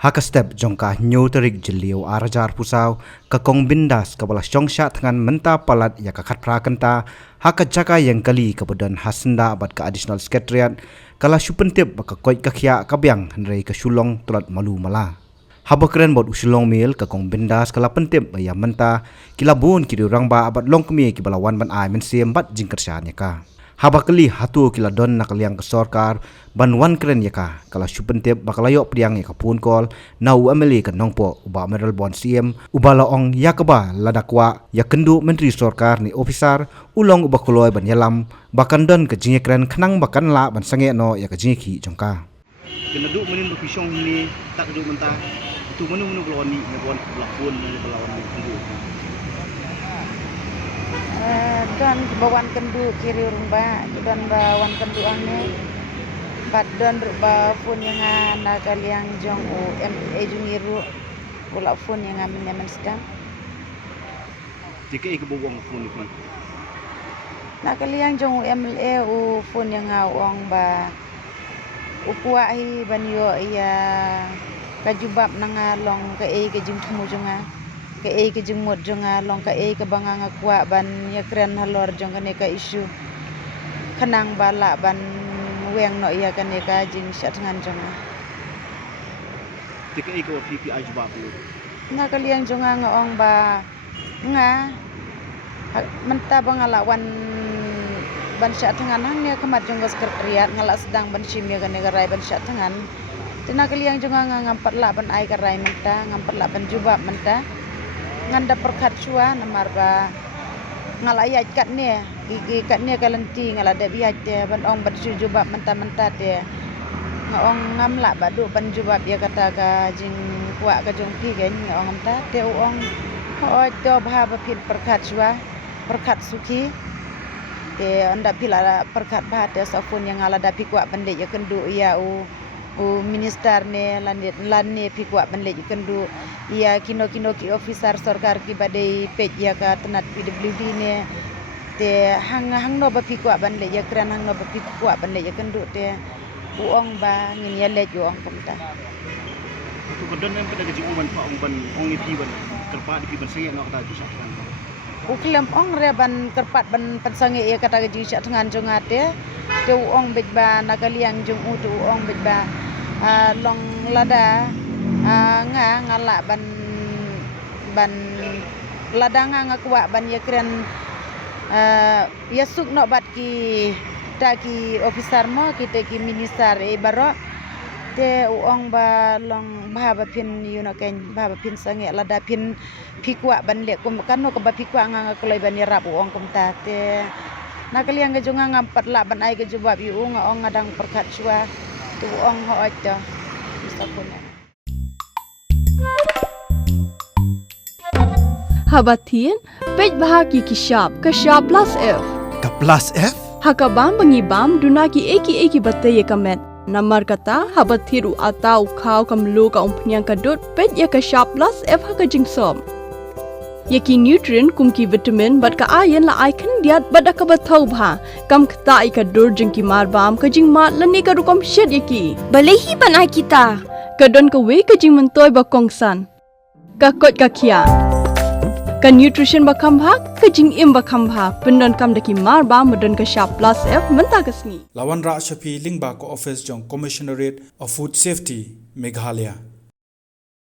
Haka step jongka nyoterik jeliu arajar pusau kakong bindas kabala syongsha tangan menta palat ya kakat prakenta haka jaka yang kali kebedan hasenda abad ke additional secretariat kala supentip baka koit kakhya kabyang henrei ke sulong tulat malu mala. Haba keren bot usulong mil kakong bindas kala pentip ya menta kilabun kiri rangba abad long kemi kibala wan ban ai mensiem bat jingkersanya ka. Haba kali hatu kila don nakaliang ke sorkar ban wan keren yaka kala supentip bakalayok priang yaka pun kol nau ameli ke nongpo uba meral bon siem uba laong yakaba ladakwa yakendu menteri sorkar ni ofisar ulong uba koloi ban yalam bakan don ke jinge keren kenang bakan la ban sange no yaka jinge ki jongka kena duk menin berpisong ni tak duk mentah tu menu belon ni belon pelakon ni belon ni dan bawan kendu kiri rumba dan bawan kendu ane bat dan rupa pun yang nak kaliang jong MA juniru bola pun yang amin sedang jika ik bawang pun ni nak kaliang jong MLA pun yang awang ba upuahi banyo ia kajubab nangalong ke ke jing temu jonga ke jengmut jonga long ke bangang akwa ban ya keren halor jong kane ka isu kenang bala ban weng no ya kane ka jing syatngan jonga jika ik wa PPI jubab lu nga kalian jonga ngaong ba nga menta bangalawan ban syatngan hangnya kemat jong sekretariat ngala sedang ban simya kane garai ban syatngan tina kalian jonga ngampat la ban ai garai menta ngampat la ban jubab menta nganda perkat chua namar ba ngala ayat kat ne gigi kat ne kalenti ngala da biat te ban ong bat jubab menta te ngong ngamla ba du ban jubab ya kata ka jing kwa ka jong pi gen ngong menta te ong ho to bha ba pit perkat chua perkat suki te anda pila perkat ba te safun yang ngala da pi kwa bande ya kendu ya u minister ne lan ne pi kwa bande ya kendu ia kino ki officer sorkar ki badai pej ya ka tenat PWD ne te hang no ba pi kwa ban le ya kran hang no ba pi kwa ban le ya kendu te uong ba ngin ya le uong komta tu kedon em pada gaji uman pa ban ong pi ban kerpa di ban sengek no kata jusah uklem ong re ban kerpat ban pensange ya kata gaji syak tengan jongate te uong bej ba nakaliang jong u tu uong bej ba long lada nga ngala ban ladanga ngakwa ban ya keren ya suk no bat ki taki officer mo kita ki minister baro te uong ba long ba pin yuno ken ba pin sange lada pin pikwa ban le kum kan no ka ba pikwa nga kloi ban ya rap uong kum ta te nakaliang ga jonga ngampat la ban ai ga jubab yu nga ong ngadang perkat chua tu uong ho aja misapuna Habatin, pej bahagi kishap, kashap plus F. ka plus F Hakabam bangibam dunaki eki batay kamet. Namar kata habathiru atau kau kamlu ka umpnyang kadut pej ya kashap plus F haka jingsom. Yaki nutrient kumki vitamin bat ka ayan la icon diat bat ka bathau bha kam kta ikadur jingki marbam ka jingmat lani ka rukom shed yaki. Balehi banai kita. Kadon ka we ka jing mentoy ba kongsan. Ka kot ka kia. Ka nutrition ba khambha ka jing im ba khambha pendon kam daki marba modon ka sharp plus F menta kasni. Lawan Ra Shafi Lingba ko office jong commissionerate of food safety Meghalaya.